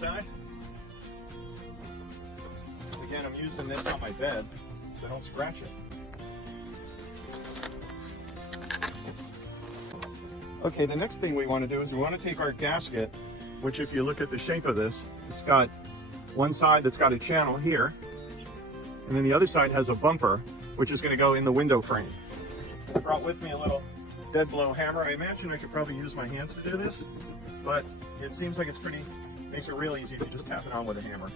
side. Again, I'm using this on my bed so I don't scratch it. Okay, the next thing we want to do is we want to take our gasket, which if you look at the shape of this, it's got one side that's got a channel here, and then the other side has a bumper, which is going to go in the window frame. I brought with me a little dead blow hammer. I imagine I could probably use my hands to do this, but it seems like makes it real easy to just tap it on with a hammer.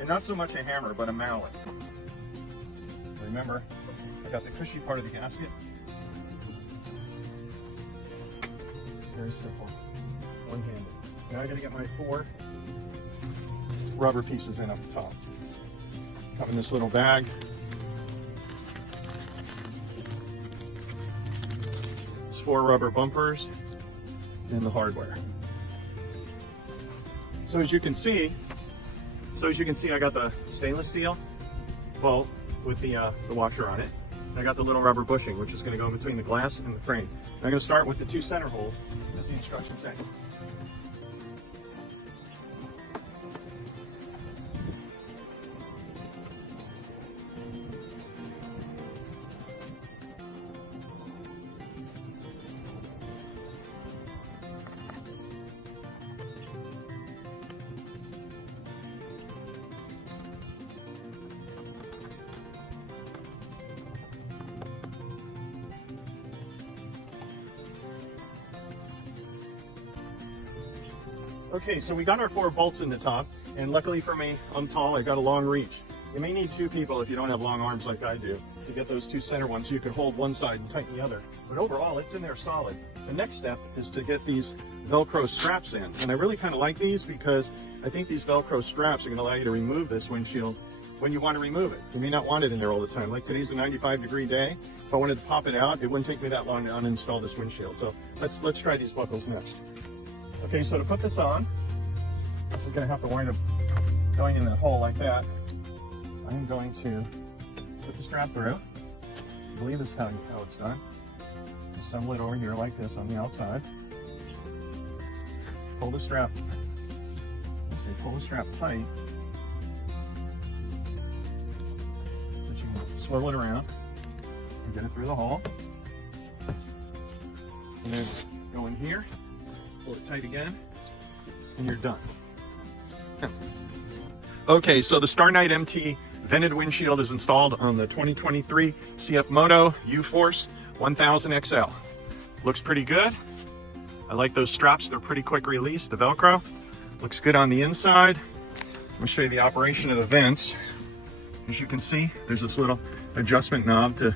And not so much a hammer, but a mallet. Remember, I got the cushy part of the gasket. Very simple, one-handed. Now I'm going to get my 4 rubber pieces in up the top. Come in this little bag. It's 4 rubber bumpers and the hardware. So as you can see, I got the stainless steel bolt with the washer on it. I got the little rubber bushing, which is going to go between the glass and the frame. I'm going to start with the 2 center holes, as the instructions say. Okay, so we got our 4 bolts in the top, and luckily for me, I'm tall, I got a long reach. You may need 2 people if you don't have long arms like I do to get those 2 center ones so you can hold one side and tighten the other. But overall, it's in there solid. The next step is to get these Velcro straps in. And I really kind of like these because I think these Velcro straps are going to allow you to remove this windshield when you want to remove it. You may not want it in there all the time. Like today's a 95-degree day. If I wanted to pop it out, it wouldn't take me that long to uninstall this windshield. So let's try these buckles next. Okay, so to put this on, this is going to have to wind up going in the hole like that. I'm going to put the strap through. I believe this is how it's done. Assemble it over here like this on the outside. Pull the strap. Pull the strap tight. So that you can swivel it around and get it through the hole. And then go in here. Pull it tight again, and you're done. Okay, so the StarknightMT vented windshield is installed on the 2023 CFMoto Uforce 1000 XL. Looks pretty good. I like those straps, they're pretty quick release, the Velcro. Looks good on the inside. I'm going to show you the operation of the vents. As you can see, there's this little adjustment knob to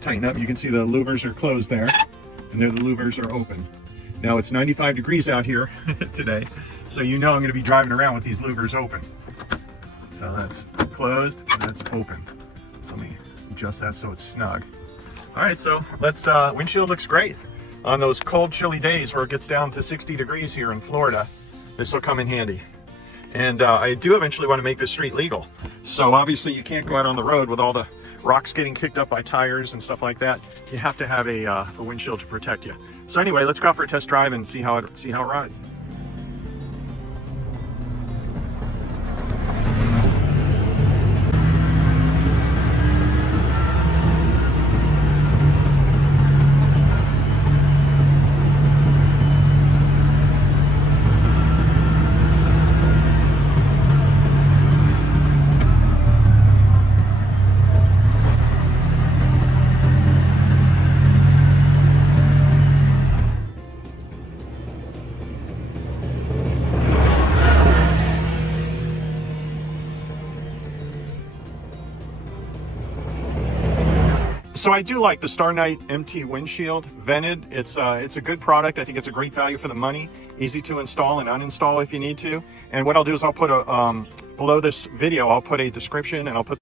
tighten up. You can see the louvers are closed there, and there the louvers are open. Now it's 95 degrees out here today, so you know I'm going to be driving around with these louvers open. So that's closed and that's open. So let me adjust that so it's snug. All right, so windshield looks great. On those cold, chilly days where it gets down to 60 degrees here in Florida, this will come in handy. And I do eventually want to make this street legal. So obviously you can't go out on the road with all the rocks getting kicked up by tires and stuff like that. You have to have a windshield to protect you. So anyway, let's go out for a test drive and see how it rides. So I do like the StarknightMT windshield vented. It's a good product. I think it's a great value for the money. Easy to install and uninstall if you need to. And what I'll do is I'll put below this video, I'll put a description and I'll put